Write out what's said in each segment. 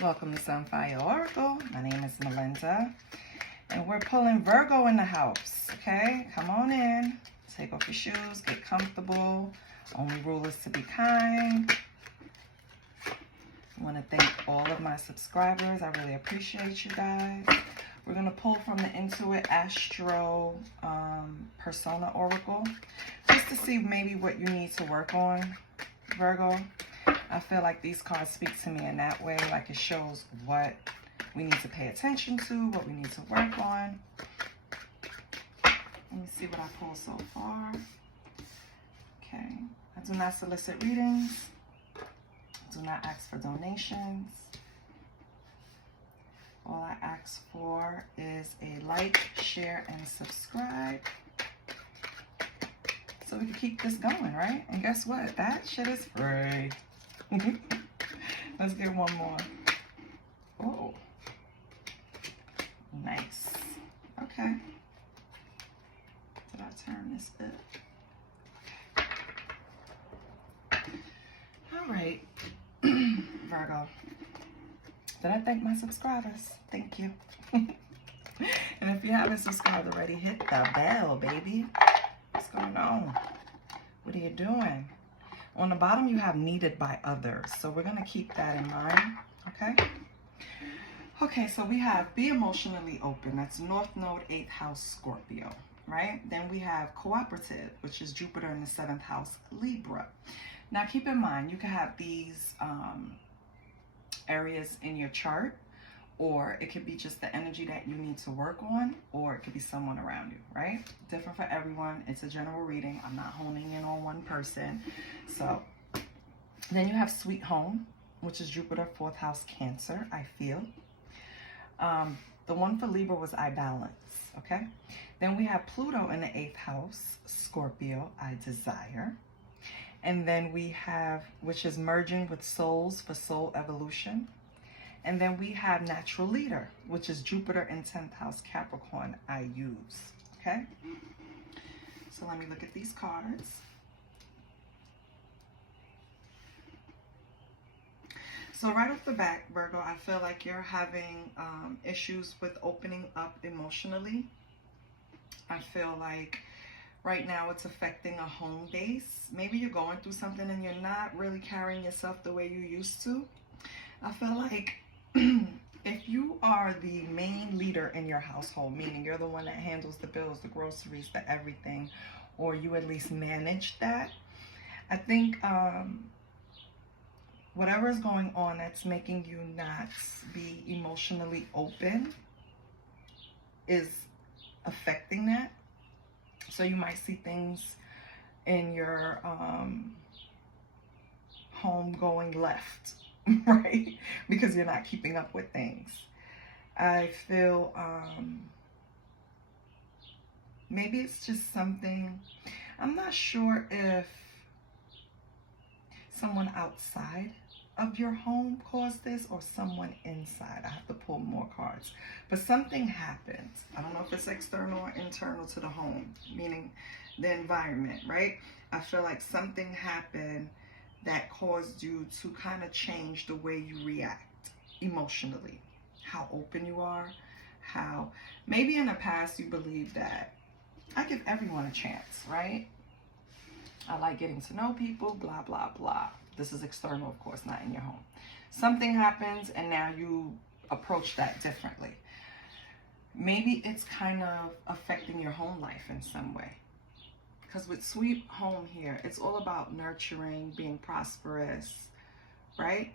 Welcome to Sunfire Oracle. My name is Melinda, and we're pulling Virgo in the house, okay? Come on in. Take off your shoes. Get comfortable. Only rule is to be kind. I want to thank all of my subscribers. I really appreciate you guys. We're going to pull from the Intuit Astro Persona Oracle just to see maybe what you need to work on, Virgo. I feel like these cards speak to me in that way, like it shows what we need to pay attention to, what we need to work on. Let me see what I pulled so far. Okay, I do not solicit readings. Do not ask for donations. All I ask for is a like, share, and subscribe so we can keep this going, right? And guess what? That shit is free. Let's get one more. Oh, nice. Okay. Did I turn this up? All right. Virgo. Did I thank my subscribers? Thank you. And if you haven't subscribed already, hit the bell, baby. What's going on? What are you doing? On the bottom, you have needed by others. So we're going to keep that in mind, okay? Okay, so we have be emotionally open. That's North Node, 8th house, Scorpio, right? Then we have cooperative, which is Jupiter in the 7th house, Libra. Now, keep in mind, you can have these areas in your chart, or it could be just the energy that you need to work on, or it could be someone around you, right? Different for everyone. It's a general reading. I'm not honing in on one person. So then you have Sweet Home, which is Jupiter, 4th house, Cancer, I feel. The one for Libra was I Balance, okay? Then we have Pluto in the 8th house, Scorpio, I Desire. And then we have, which is merging with souls for soul evolution. And then we have Natural Leader, which is Jupiter in 10th house, Capricorn, I Use, okay? So let me look at these cards. So right off the bat, Virgo, I feel like you're having issues with opening up emotionally. I feel like right now it's affecting a home base. Maybe you're going through something and you're not really carrying yourself the way you used to. I feel like if you are the main leader in your household, meaning you're the one that handles the bills, the groceries, the everything, or you at least manage that, I think whatever is going on that's making you not be emotionally open is affecting that. So you might see things in your home going left, right? Because you're not keeping up with things. I feel maybe it's just something, I'm not sure if someone outside of your home caused this or someone inside. I have to pull more cards. But something happened. I don't know if it's external or internal to the home, meaning the environment, right? I feel like something happened that caused you to kind of change the way you react emotionally. How open you are, how maybe in the past you believed that I give everyone a chance, right? I like getting to know people, blah, blah, blah. This is external, of course, not in your home. Something happens and now you approach that differently. Maybe it's kind of affecting your home life in some way. Because with Sweet Home here, it's all about nurturing, being prosperous, right?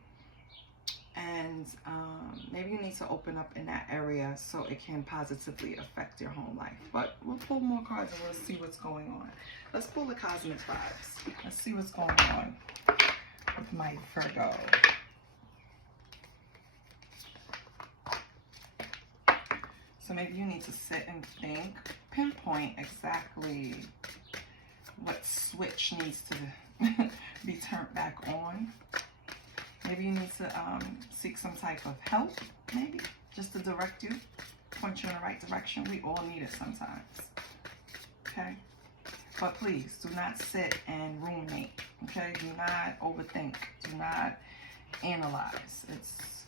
And maybe you need to open up in that area so it can positively affect your home life. But we'll pull more cards and we'll see what's going on. Let's pull the cosmic vibes. Let's see what's going on with my Virgo. So maybe you need to sit and think, pinpoint exactly what switch needs to be turned back on. Maybe you need to seek some type of help, maybe, just to direct you, point you in the right direction. We all need it sometimes, okay? But please, do not sit and ruminate, okay? Do not overthink. Do not analyze. It's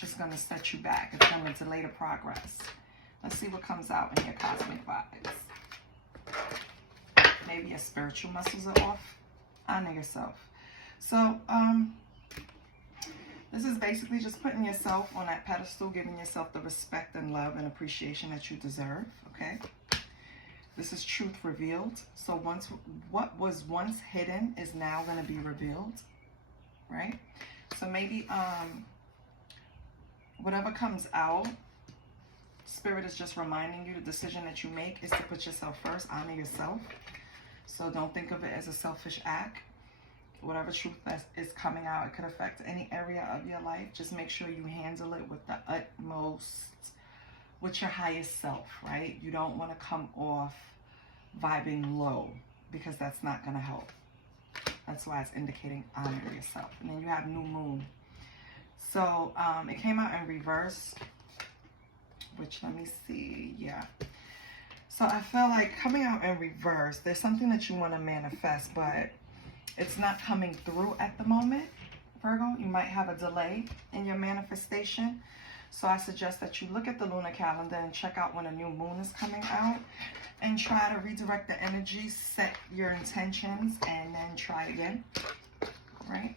just going to set you back. It's going to delay the progress. Let's see what comes out in your cosmic vibes. Maybe your spiritual muscles are off. Honor yourself. So, this is basically just putting yourself on that pedestal, giving yourself the respect and love and appreciation that you deserve, okay? This is truth revealed. So what was once hidden is now going to be revealed, right? So maybe whatever comes out, Spirit is just reminding you the decision that you make is to put yourself first, honor yourself. So don't think of it as a selfish act. Whatever truth that is coming out, it could affect any area of your life. Just make sure you handle it with the utmost, with your highest self, right? You don't want to come off vibing low because that's not going to help. That's why it's indicating honor yourself. And then you have new moon. So it came out in reverse, which let me see. Yeah. So I feel like coming out in reverse, there's something that you want to manifest, but it's not coming through at the moment, Virgo. You might have a delay in your manifestation. So I suggest that you look at the lunar calendar and check out when a new moon is coming out and try to redirect the energy, set your intentions, and then try again, right?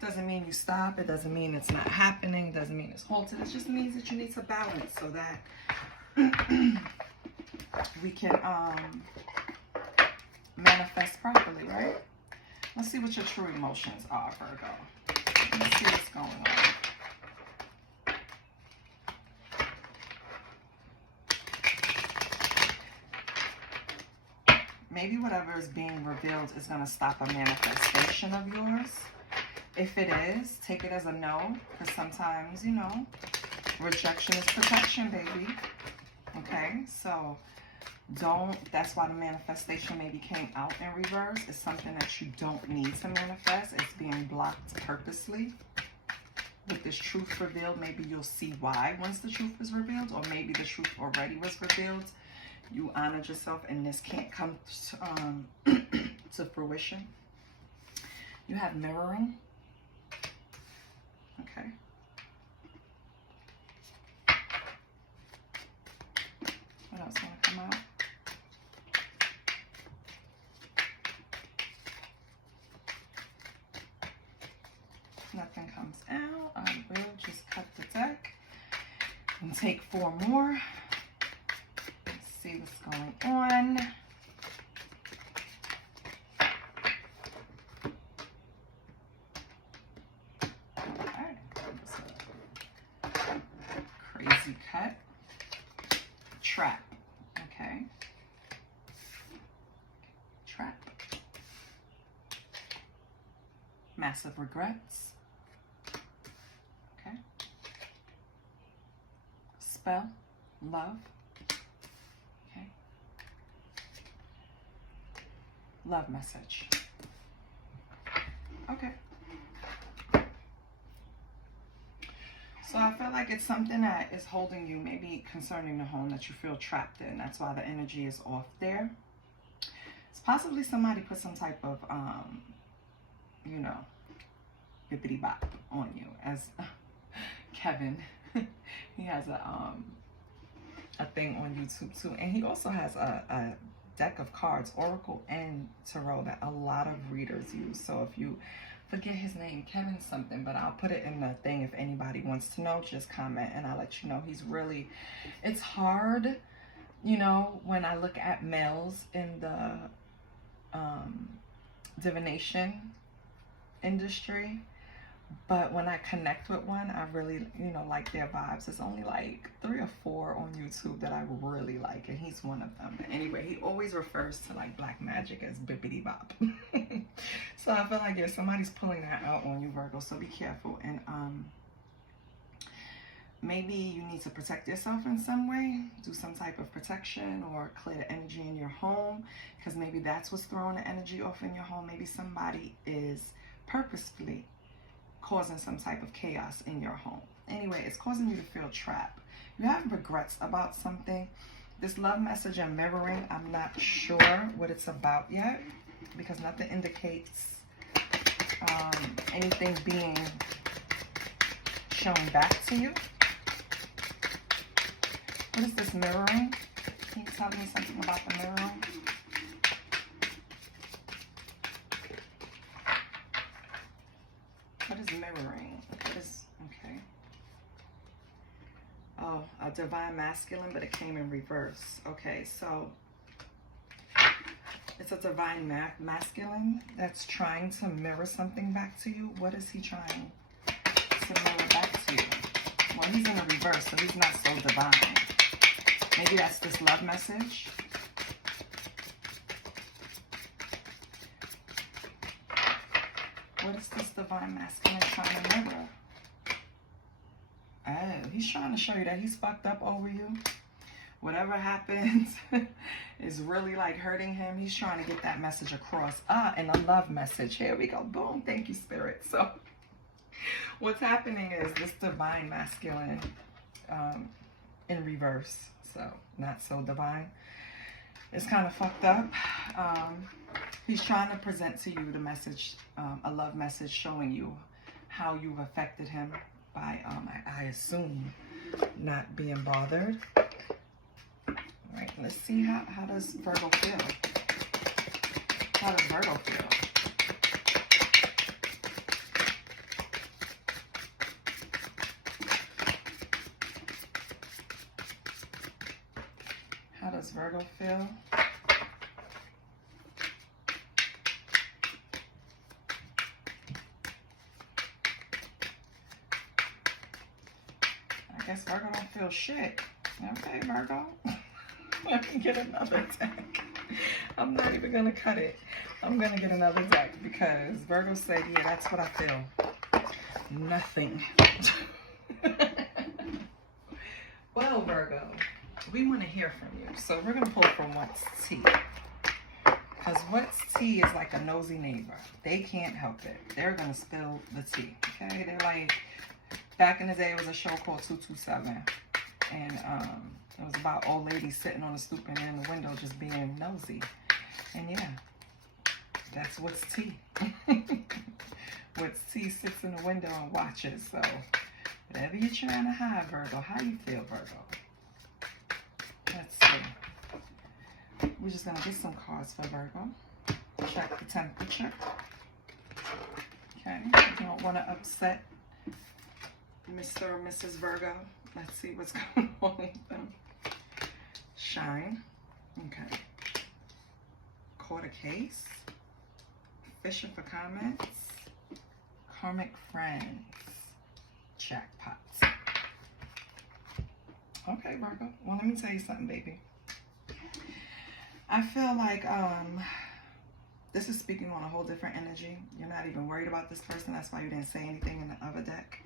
Doesn't mean you stop. It doesn't mean it's not happening. It doesn't mean it's halted. It just means that you need to balance so that we can manifest properly, right? Let's see what your true emotions are, Virgo. Let's see what's going on. Maybe whatever is being revealed is going to stop a manifestation of yours. If it is, take it as a no, because sometimes, you know, rejection is protection, baby. Okay, so that's why the manifestation maybe came out in reverse. It's something that you don't need to manifest. It's being blocked purposely. With this truth revealed, maybe you'll see why once the truth is revealed, or maybe the truth already was revealed. You honored yourself and this can't come to fruition. You have mirroring. Okay. What else want to come out? Nothing comes out. I will just cut the deck and take 4 more. Let's see what's going on. Okay. Crazy cut. Trap. Okay. Trap. Massive regrets. Okay. Spell. Love. Okay. Love message. Okay. So I feel like it's something that is holding you, maybe concerning the home that you feel trapped in. That's why the energy is off there. It's possibly somebody put some type of, you know, bippity bop on you. As Kevin, he has a thing on YouTube too. And he also has a deck of cards, Oracle and Tarot, that a lot of readers use. So if you forget his name, Kevin something, but I'll put it in the thing if anybody wants to know. Just comment and I'll let you know. He's really, it's hard, you know, when I look at males in the divination industry, but when I connect with one, I really, you know, like their vibes. There's only like 3 or 4 on YouTube that I really like, and he's one of them. But anyway, he always refers to like black magic as bippity bop. So I feel like, yeah, somebody's pulling that out on you, Virgo, so be careful. And maybe you need to protect yourself in some way, do some type of protection or clear the energy in your home, because maybe that's what's throwing the energy off in your home. Maybe somebody is purposefully causing some type of chaos in your home. Anyway, it's causing you to feel trapped. You have regrets about something. This love message and mirroring, I'm not sure what it's about yet, because nothing indicates anything being showing back to you? What is this mirroring? Can you tell me something about the mirroring? What is mirroring? What is, okay. Oh, a divine masculine, but it came in reverse. Okay, so it's a divine masculine that's trying to mirror something back to you. What is he trying to mirror back to you? Well, he's in a reverse, so he's not so divine. Maybe that's this love message. What is this divine masculine trying to mirror? Oh, he's trying to show you that he's fucked up over you. Whatever happens is really like hurting him. He's trying to get that message across. And a love message. Here we go. Boom. Thank you, Spirit. So what's happening is this divine masculine in reverse. So not so divine. It's kind of fucked up. He's trying to present to you the message, a love message showing you how you've affected him by, I assume, not being bothered. All right, let's see how does Virgo feel? How does Virgo feel? How does Virgo feel? I guess Virgo don't feel shit. Okay, Virgo. Let me get another deck. I'm not even going to cut it. I'm going to get another deck because Virgo said, yeah, that's what I feel. Nothing. Well, Virgo, we want to hear from you. So we're going to pull from What's Tea. Because What's Tea is like a nosy neighbor. They can't help it. They're going to spill the tea. Okay? They're like, back in the day, it was a show called 227. And it was about old ladies sitting on the stoop and in the window just being nosy. And yeah, that's What's Tea. What's Tea sits in the window and watches. So whatever you're trying to hide, Virgo, how you feel, Virgo? Let's see. We're just going to get some cards for Virgo. Check the temperature. Okay, you don't want to upset Mr. or Mrs. Virgo. Let's see what's going on with them. Shine. Okay. Court a case. Fishing for comments. Karmic friends. Jackpot. Okay, Virgo. Well, let me tell you something, baby. I feel like this is speaking on a whole different energy. You're not even worried about this person. That's why you didn't say anything in the other deck.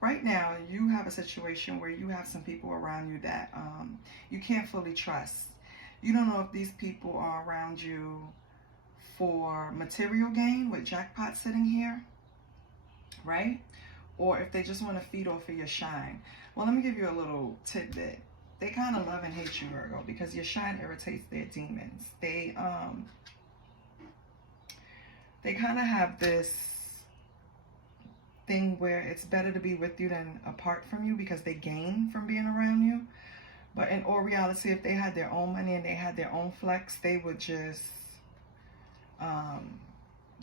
Right now, you have a situation where you have some people around you that you can't fully trust. You don't know if these people are around you for material gain with jackpot sitting here, right? Or if they just want to feed off of your shine. Well, let me give you a little tidbit. They kind of love and hate you, Virgo, because your shine irritates their demons. They kind of have this thing where it's better to be with you than apart from you because they gain from being around you. But in all reality, if they had their own money and they had their own flex, they would just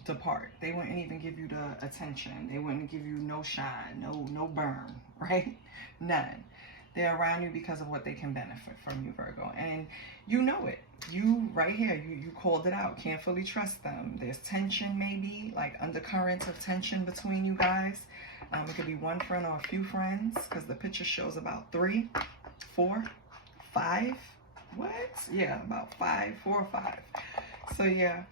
depart. They wouldn't even give you the attention. They wouldn't give you no shine, no burn, right? None. They're around you because of what they can benefit from you, Virgo. And you know it. You, right here, you called it out. Can't fully trust them. There's tension maybe, like undercurrents of tension between you guys. It could be one friend or a few friends because the picture shows about 3, 4, 5. What? Yeah, about 5, 4 or 5. So yeah,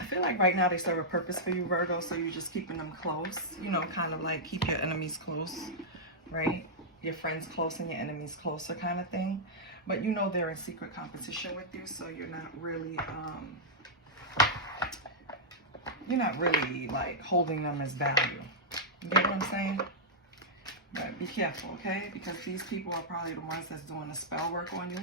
I feel like right now they serve a purpose for you, Virgo. So you're just keeping them close. You know, kind of like keep your enemies close, right? Your friends close and your enemies closer kind of thing. But you know they're in secret competition with you, so you're not really like holding them as value. You get what I'm saying? But be careful, okay? Because these people are probably the ones that's doing the spell work on you,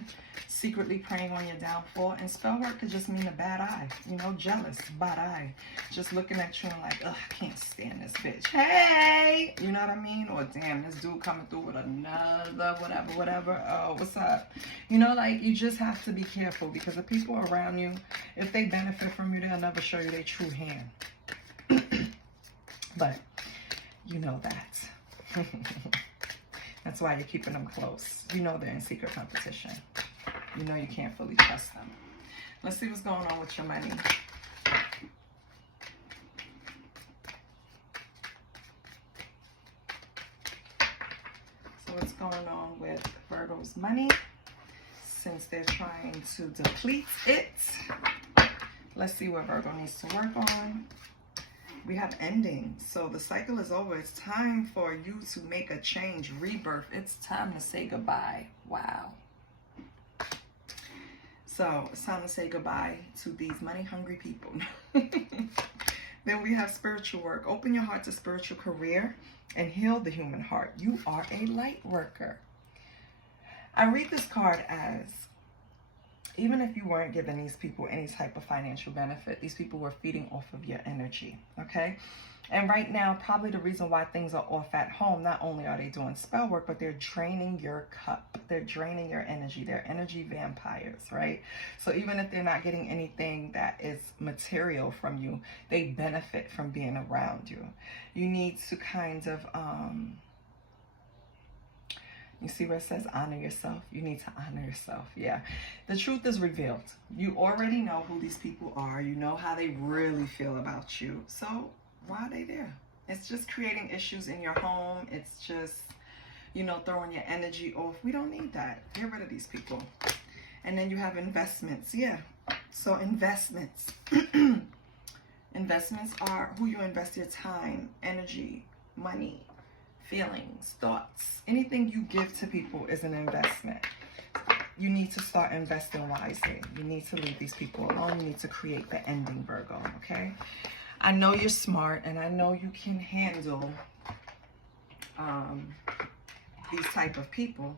secretly preying on your downfall. And spell work could just mean a bad eye, you know, jealous, bad eye. Just looking at you and like, ugh, I can't stand this bitch. Hey! You know what I mean? Or damn, this dude coming through with another whatever. Oh, what's up? You know, like, you just have to be careful because the people around you, if they benefit from you, they'll never show you their true hand. But you know that. That's why you're keeping them close. You know they're in secret competition. You know you can't fully trust them. Let's see what's going on with your money. So what's going on with Virgo's money? Since they're trying to deplete it. Let's see what Virgo needs to work on. We have ending. So the cycle is over. It's time for you to make a change, rebirth. It's time to say goodbye. Wow. So it's time to say goodbye to these money hungry people. Then we have spiritual work. Open your heart to spiritual career and heal the human heart. You are a light worker. I read this card as, even if you weren't giving these people any type of financial benefit, these people were feeding off of your energy, okay? And right now, probably the reason why things are off at home, not only are they doing spell work, but they're draining your cup. They're draining your energy. They're energy vampires, right? So even if they're not getting anything that is material from you, they benefit from being around you. You need to kind of... You see where it says honor yourself? You need to honor yourself. Yeah. The truth is revealed. You already know who these people are. You know how they really feel about you. So why are they there? It's just creating issues in your home. It's just, you know, throwing your energy off. We don't need that. Get rid of these people. And then you have investments. Yeah. So investments. Investments are who you invest your time, energy, money, feelings, thoughts. Anything you give to people is an investment. You need to start investing wisely. You need to leave these people alone. You need to create the ending, Virgo, okay? I know you're smart and I know you can handle these type of people,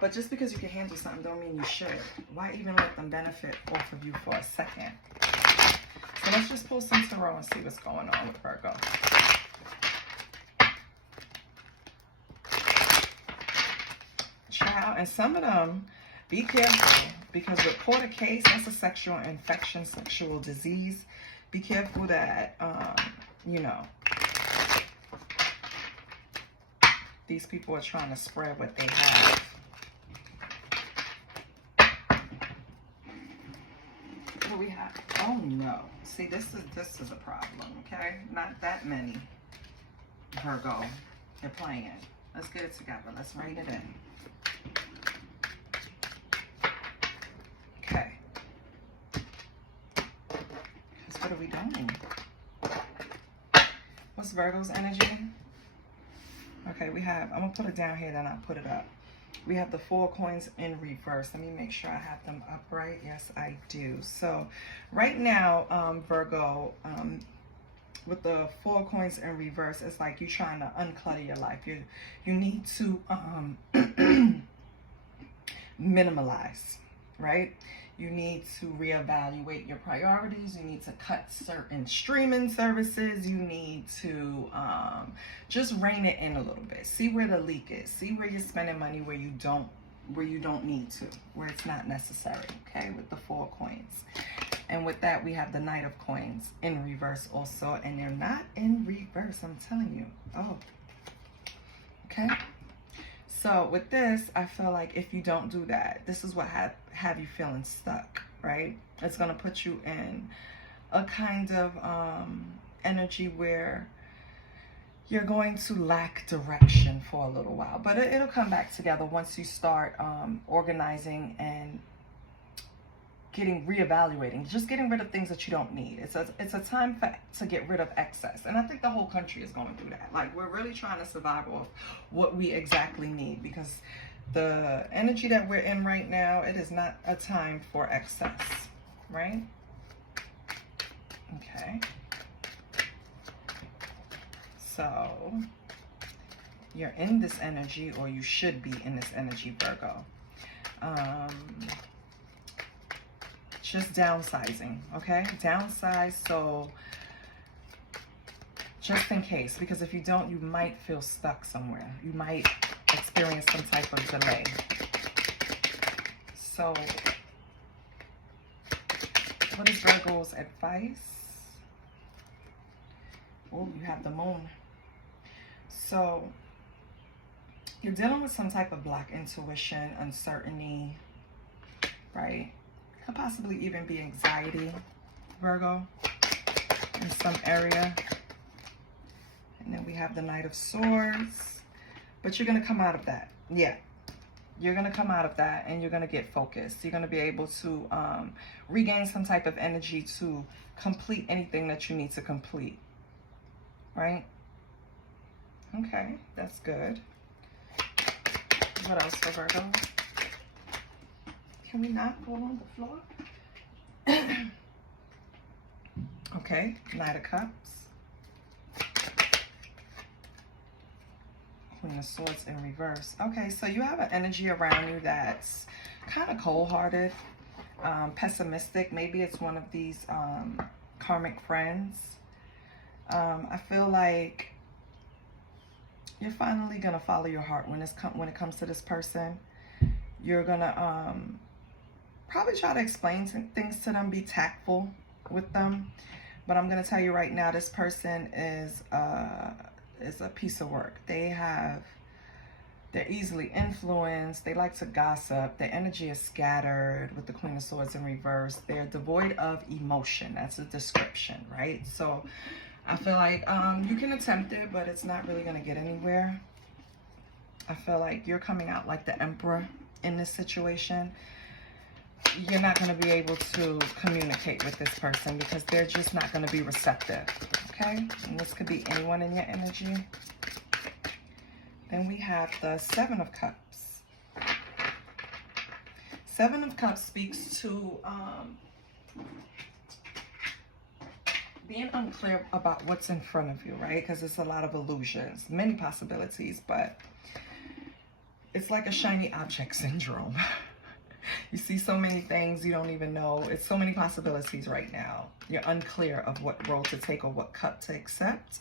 but just because you can handle something don't mean you should. Why even let them benefit off of you for a second? So let's just pull some tarot and see what's going on with Virgo. And some of them, be careful, because report a case, that's a sexual infection, sexual disease. Be careful that, you know, these people are trying to spread what they have. What do we have? Oh no. See, this is a problem, okay? Not that many. Virgo, you're playing. Let's get it together. Let's write it in. Okay. Because what are we doing? What's Virgo's energy? Okay, we have, I'm going to put it down here, then I'll put it up. We have the 4 coins in reverse. Let me make sure I have them upright. Yes, I do. So right now, Virgo, with the 4 coins in reverse, it's like you're trying to unclutter your life. You need to minimalize, right? You need to reevaluate your priorities. You need to cut certain streaming services. You need to just rein it in a little bit. See where the leak is. See where you're spending money where you don't need to, where it's not necessary. Okay, with the 4 coins. And with that, we have the Knight of Coins in reverse also, and they're not in reverse. I'm telling you. Oh, okay. So with this, I feel like if you don't do that, this is what have you feeling stuck, right? It's going to put you in a kind of energy where you're going to lack direction for a little while. But it'll come back together once you start organizing and reevaluating, just getting rid of things that you don't need. It's a time to get rid of excess. And I think the whole country is going through that. Like, we're really trying to survive off what we exactly need, because the energy that we're in right now, it is not a time for excess, right? Okay. So you're in this energy, or you should be in this energy, Virgo. Just downsizing, okay? Downsize, so just in case, because if you don't, you might feel stuck somewhere. You might experience some type of delay. So what is Virgo's advice? Oh, you have the moon. So you're dealing with some type of block intuition, uncertainty, right? Could possibly even be anxiety, Virgo, in some area. And then we have the Knight of Swords. But you're going to come out of that. Yeah. You're going to come out of that and you're going to get focused. You're going to be able to regain some type of energy to complete anything that you need to complete. Right? Okay, that's good. What else for Virgo? Can we not go on the floor? Okay, Knight of Cups. Queen of Swords in reverse. Okay, so you have an energy around you that's kind of cold-hearted, pessimistic. Maybe it's one of these karmic friends. I feel like you're finally gonna follow your heart when it comes to this person. You're gonna probably try to explain things to them, be tactful with them. But I'm gonna tell you right now, this person is a piece of work. They're easily influenced. They like to gossip. Their energy is scattered with the Queen of Swords in reverse. They're devoid of emotion. That's a description, right? So I feel like you can attempt it, but it's not really going to get anywhere. I feel like you're coming out like the Emperor in this situation. You're not going to be able to communicate with this person because they're just not going to be receptive, okay? And this could be anyone in your energy. Then we have the Seven of Cups. Seven of Cups speaks to being unclear about what's in front of you, right? Because it's a lot of illusions, many possibilities, but it's like a shiny object syndrome. You see so many things you don't even know. It's so many possibilities right now. You're unclear of what role to take or what cup to accept.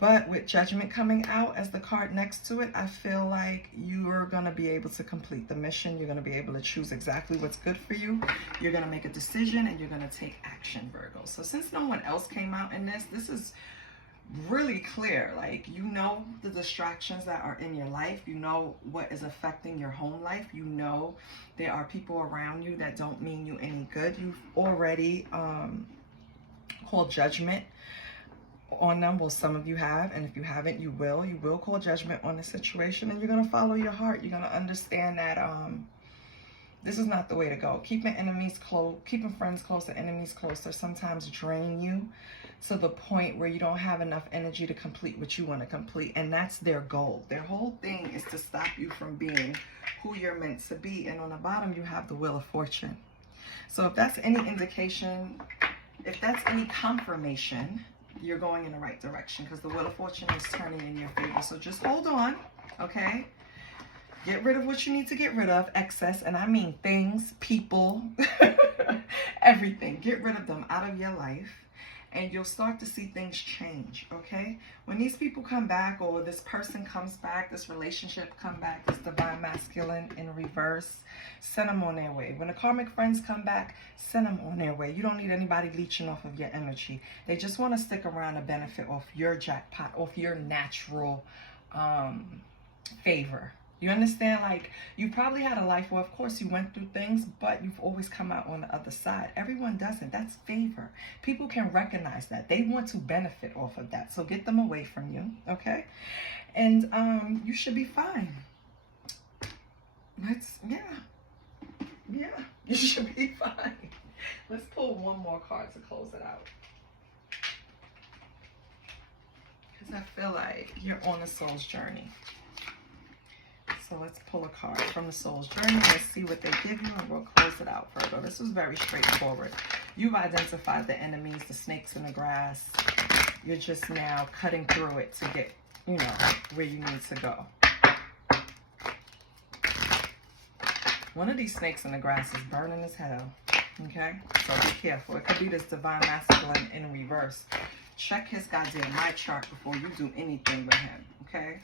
But with Judgment coming out as the card next to it, I feel like you're going to be able to complete the mission. You're going to be able to choose exactly what's good for you. You're going to make a decision and you're going to take action, Virgo. So since no one else came out in this is really clear. Like, you know the distractions that are in your life. You know what is affecting your home life. You know there are people around you that don't mean you any good. You've already called judgment on them. Well, some of you have, and if you haven't, you will call judgment on the situation, and you're going to follow your heart. You're going to understand that this is not the way to go. Keeping friends close and enemies closer sometimes drain you to the point where you don't have enough energy to complete what you want to complete, and that's their goal. Their whole thing is to stop you from being who you're meant to be. And on the bottom you have the Wheel of Fortune. So if that's any indication, if that's any confirmation, you're going in the right direction, because the Wheel of Fortune is turning in your favor. So just hold on, okay? Get rid of what you need to get rid of, excess, and I mean things, people, everything. Get rid of them out of your life, and you'll start to see things change, okay? When these people come back, or this person comes back, this relationship come back, this divine masculine in reverse, send them on their way. When the karmic friends come back, send them on their way. You don't need anybody leeching off of your energy. They just want to stick around and benefit off your jackpot, off your natural favor. You understand? Like, you probably had a life where, of course, you went through things, but you've always come out on the other side. Everyone doesn't. That's favor. People can recognize that. They want to benefit off of that. So get them away from you, okay? And you should be fine. Yeah, you should be fine. Let's pull one more card to close it out. Because I feel like you're on a soul's journey. So let's pull a card from the soul's journey. Let's see what they give you, and we'll close it out, Virgo. This was very straightforward. You've identified the enemies, the snakes in the grass. You're just now cutting through it to get you know, where you need to go. One of these snakes in the grass is burning as hell. Okay? So be careful. It could be this divine masculine in reverse. Check his goddamn my chart before you do anything with him. Okay?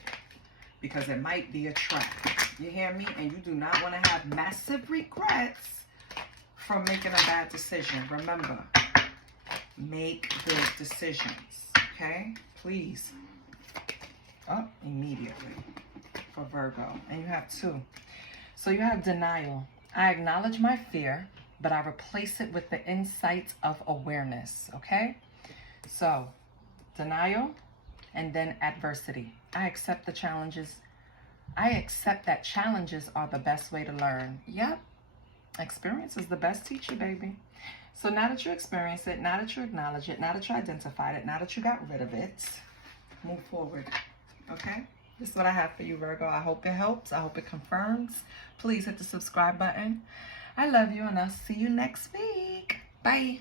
Because it might be a trap. You hear me? And you do not want to have massive regrets from making a bad decision. Remember, make good decisions. Okay? Please. Oh, immediately. For Virgo. And you have 2. So you have denial. I acknowledge my fear, but I replace it with the insight of awareness. Okay? So, denial and then adversity. I accept the challenges. I accept that challenges are the best way to learn. Yep. Experience is the best teacher, baby. So now that you experience it, now that you acknowledge it, now that you identified it, now that you got rid of it, move forward. Okay? This is what I have for you, Virgo. I hope it helps. I hope it confirms. Please hit the subscribe button. I love you, and I'll see you next week. Bye.